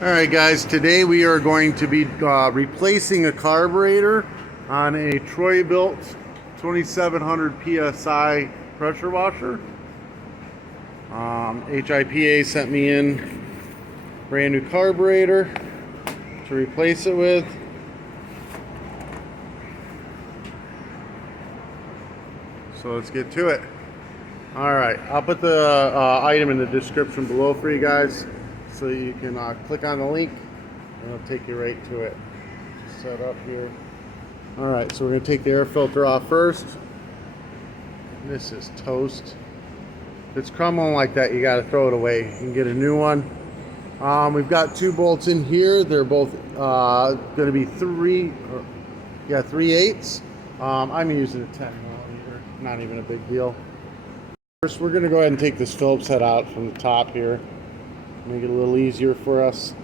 Alright guys, today we are going to be replacing a carburetor on a Troy-built 2700 PSI pressure washer. HIPA sent me in brand new carburetor to replace it with. So let's get to it. Alright, I'll put the item in the description below for you guys, so you can click on the link and it'll take you right to it. Just set up here. Alright, so we're going to take the air filter off first. This is toast. If it's crumbling like that, you got to throw it away. You can get a new one. We've got two bolts in here. They're both going to be 3/8. I'm using a 10mm, not even a big deal. First, we're going to go ahead and take this Phillips head out from the top here. Make it a little easier for us.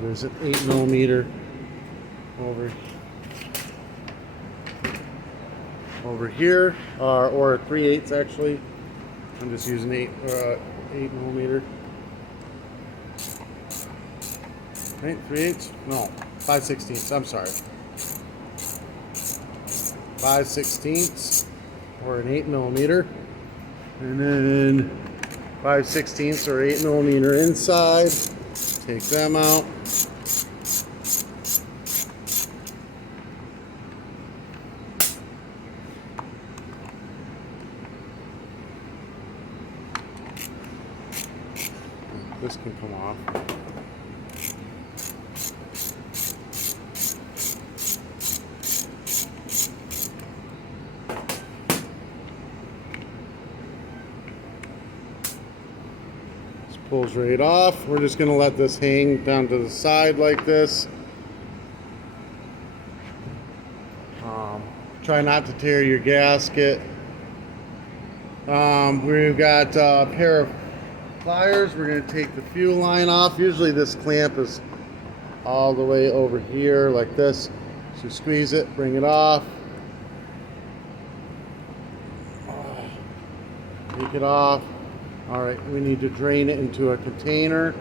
There's an 8mm over here, or 3/8 actually. I'm just using 8mm. Right, 3/8? No, 5/16. I'm sorry. 5/16 or an 8mm. And then 5/16 or 8mm inside. Take them out. This can come off. Pulls right off. We're just going to let this hang down to the side like this. Try not to tear your gasket. We've got a pair of pliers. We're going to take the fuel line off. Usually this clamp is all the way over here like this. So squeeze it, bring it off. Take it off. All right, we need to drain it into a container.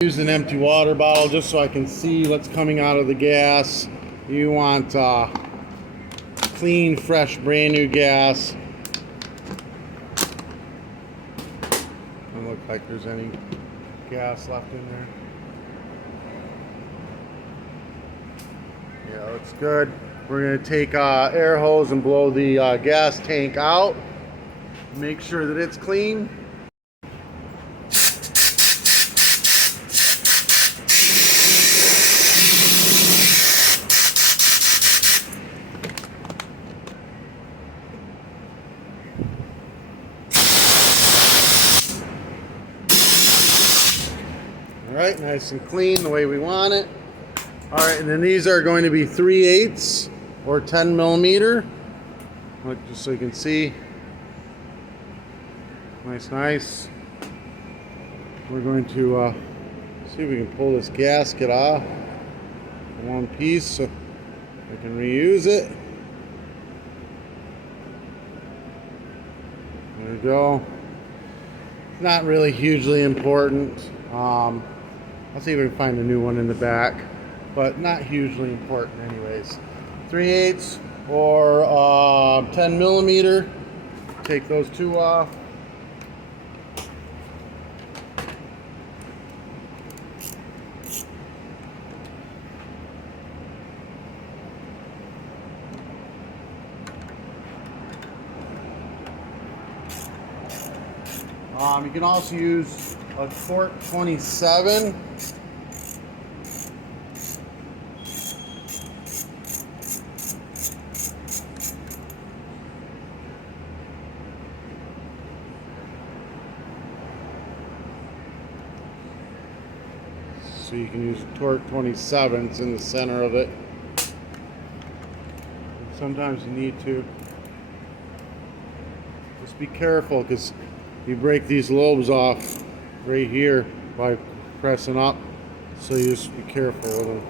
Use an empty water bottle just so I can see what's coming out of the gas. You want clean, fresh, brand new gas. Doesn't look like there's any gas left in there. Yeah, looks good. We're going to take air hose and blow the gas tank out. Make sure that it's clean. All right, nice and clean the way we want it. All right, and then these are going to be 3/8 or 10mm. Look, just so you can see. Nice. We're going to see if we can pull this gasket off in one piece so we can reuse it. There we go. Not really hugely important. I'll see if we can find a new one in the back, but not hugely important anyways. 3/8 or 10mm. Take those two off. You can also use a torque 27. So you can use a torque 27. It's in the center of it. Sometimes you need to. Just be careful because you break these lobes off right here by pressing up. So you just be careful with them.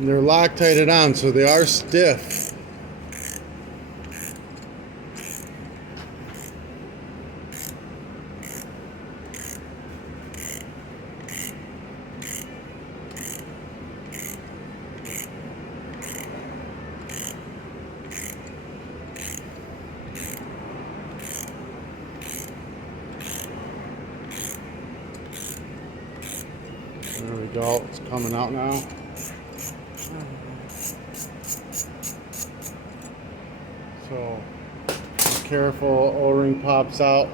And they're Loctited on, so they are stiff. There we go, it's coming out now. So, be careful, O-ring pops out.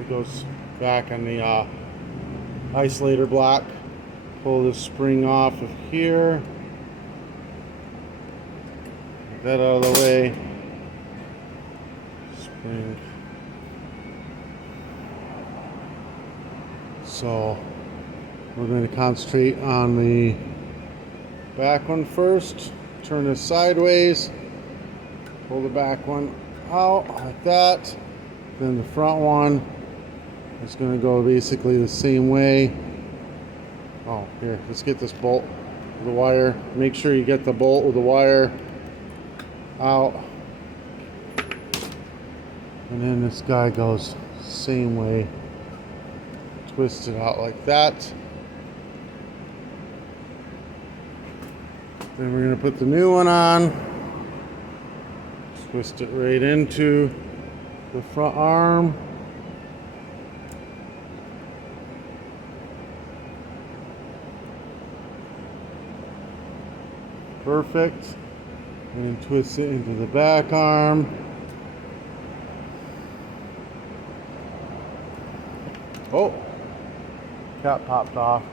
It goes back on the isolator block. Pull the spring off of here. Get that out of the way. Spring. So, we're going to concentrate on the back one first. Turn this sideways. Pull the back one out like that. Then the front one is going to go basically the same way. Oh, here, let's get this bolt with the wire. Make sure you get the bolt with the wire out. And then this guy goes same way. Twist it out like that. Then we're going to put the new one on. Twist it right into the front arm. Perfect. And then twist it into the back arm. Oh, cap popped off.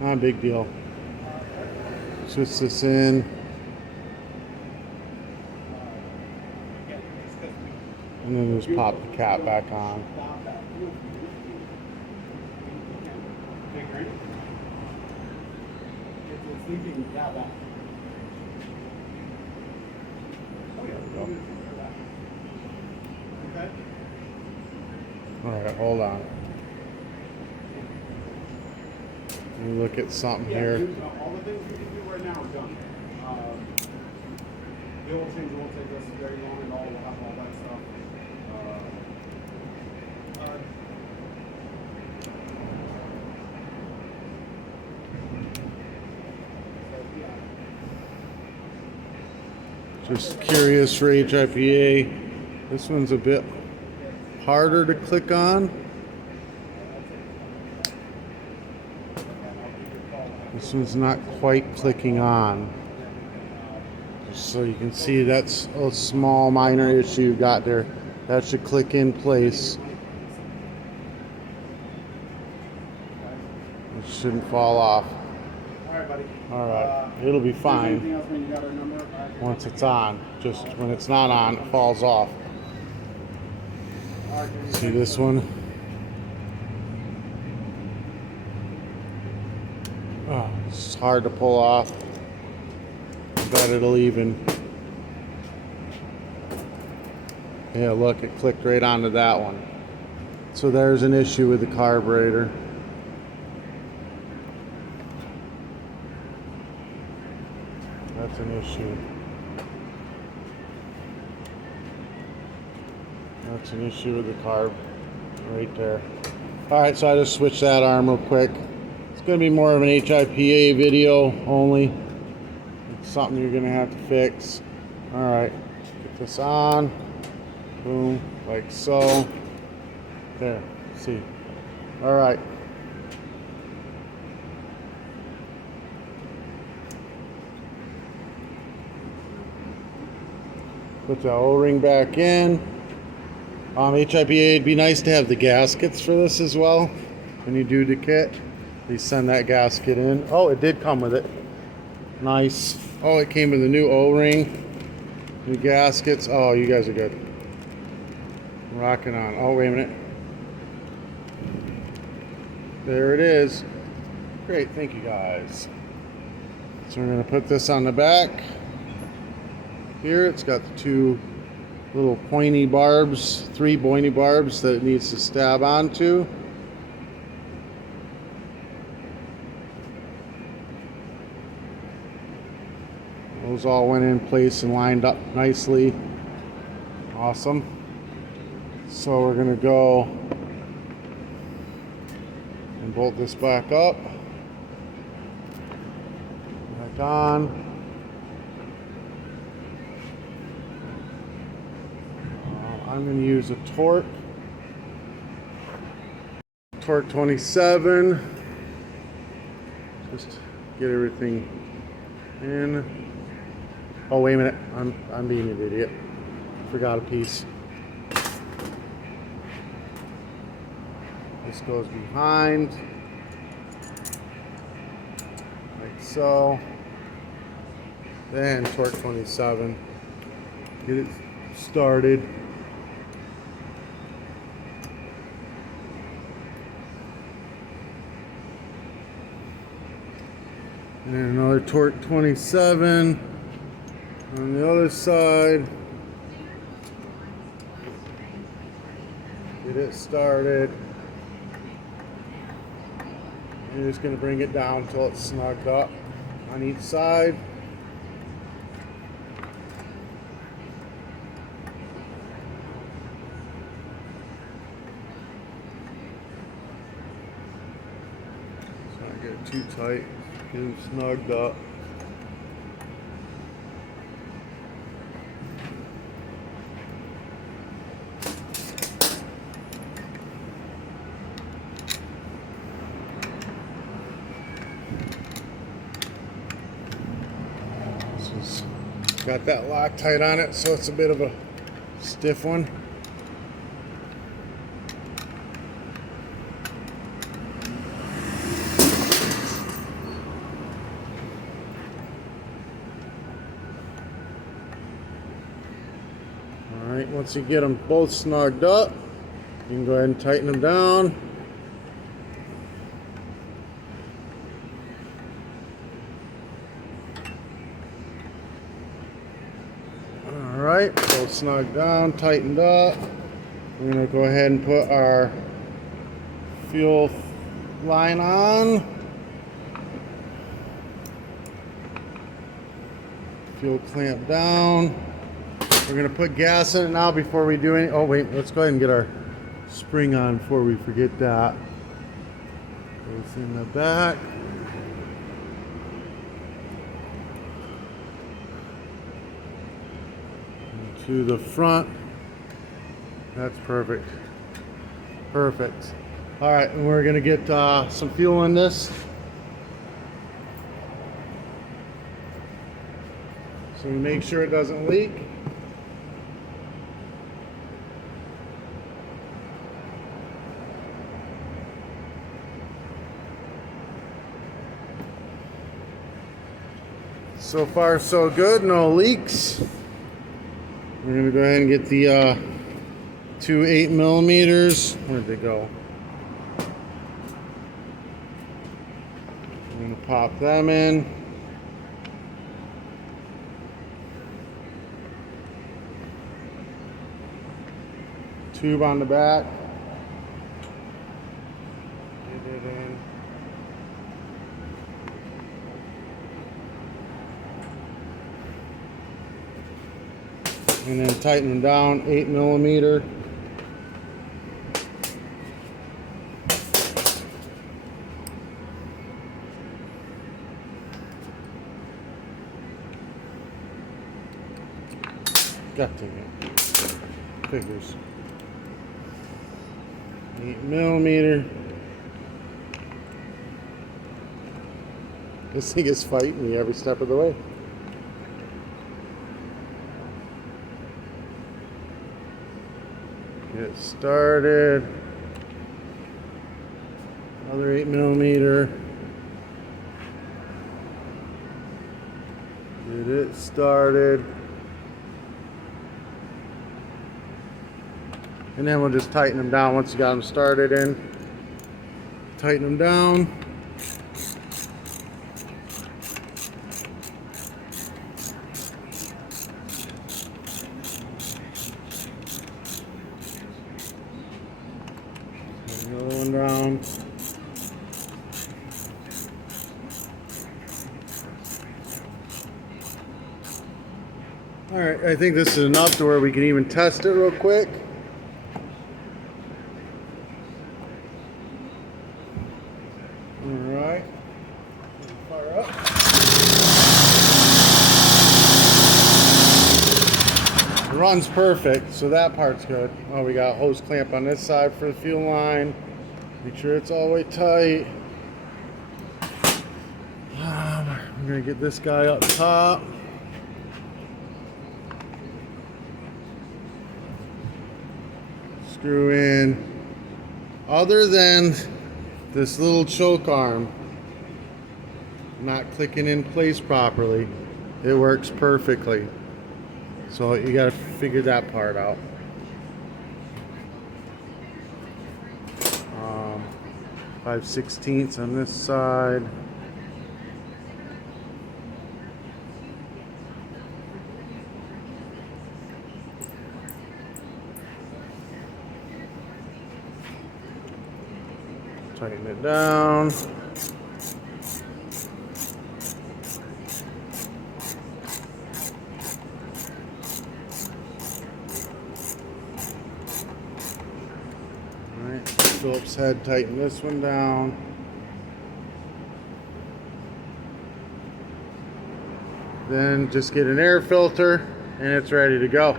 Not a big deal. Twist this in. And then just pop the cap back on. Alright, hold on. Let me look at something here. All the things we can do right now are done. The oil change won't take us very long at all. We'll have all that stuff. Just curious for HIPA. This one's a bit harder to click on. This one's not quite clicking on. Just so you can see that's a small minor issue you got there. That should click in place. It shouldn't fall off. Alright, buddy. Alright, it'll be fine. Anything else when you got our number? Once it's on. Just when it's not on, it falls off. See this one? Oh, it's hard to pull off. Bet it'll even. Yeah, look, it clicked right onto that one. So there's an issue with the carburetor. That's an issue. That's an issue with the carb right there. Alright, so I just switched that arm real quick. It's going to be more of an HIPA video only. It's something you're going to have to fix. Alright, get this on. Boom, like so. There, see. Alright. Put the O-ring back in. HIPA, it'd be nice to have the gaskets for this as well. When you do the kit, they send that gasket in. Oh, it did come with it. Nice. Oh, it came with a new O-ring. New gaskets. Oh, you guys are good. Rocking on. Oh, wait a minute. There it is. Great, thank you guys. So we're going to put this on the back. Here, it's got the two little pointy barbs, 3 pointy barbs that it needs to stab onto. Those all went in place and lined up nicely. Awesome. So we're gonna go and bolt this back up. Back on. I'm gonna use a torque 27. Just get everything in. Oh, wait a minute. I'm being an idiot. Forgot a piece. This goes behind, like so. Then torque 27. Get it started. And then another torque 27 on the other side. Get it started. You're just going to bring it down until it's snugged up on each side. Let's not get it too tight. Get them snugged up. Got that Loctite on it, so it's a bit of a stiff one. All right, once you get them both snugged up, you can go ahead and tighten them down. Alright, both snugged down, tightened up. We're going to go ahead and put our fuel line on. Fuel clamp down. We're going to put gas in it now before we do any. Oh, wait, let's go ahead and get our spring on before we forget that. Goes in the back. To the front. That's perfect. Perfect. All right, and we're gonna get some fuel in this. So we make sure it doesn't leak. So far, so good. No leaks. We're going to go ahead and get the two 8mm. Where'd they go? I'm going to pop them in. Tube on the back. Get it in. And then tighten them down, 8mm. Got to it. Figures. 8mm. This thing is fighting me every step of the way. Get started. Another 8mm. Get it started. And then we'll just tighten them down once you got them started in. Tighten them down. Another one down. All right, I think this is enough to where we can even test it real quick. All right, fire up. It runs perfect, so that part's good. Oh, we got a hose clamp on this side for the fuel line. Make sure it's all the way tight. I'm gonna get this guy up top. Screw in. Other than this little choke arm not clicking in place properly, it works perfectly. So you gotta figure that part out. 5/16 on this side. Tighten it down. Alright, Phillips head, tighten this one down. Then just get an air filter and it's ready to go.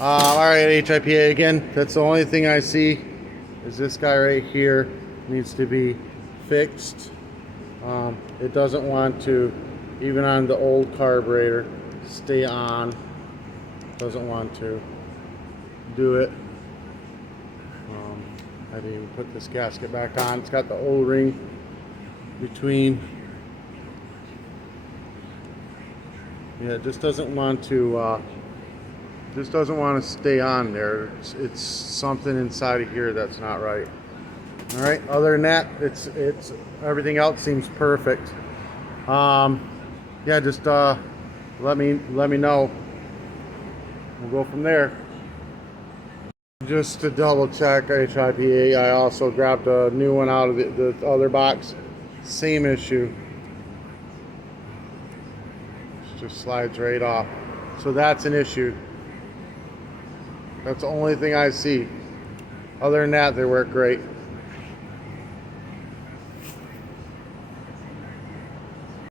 Alright, HIPA again, that's the only thing I see is this guy right here needs to be fixed. It doesn't want to, even on the old carburetor, stay on. Doesn't want to do it. I didn't even put this gasket back on. It's got the O-ring between. Yeah, it just doesn't want to. Just doesn't want to stay on there. It's something inside of here that's not right. All right. Other than that, it's everything else seems perfect. Yeah, just let me know. We'll go from there. Just to double check HIPA, I also grabbed a new one out of the other box. Same issue. It just slides right off. So that's an issue. That's the only thing I see. Other than that, they work great.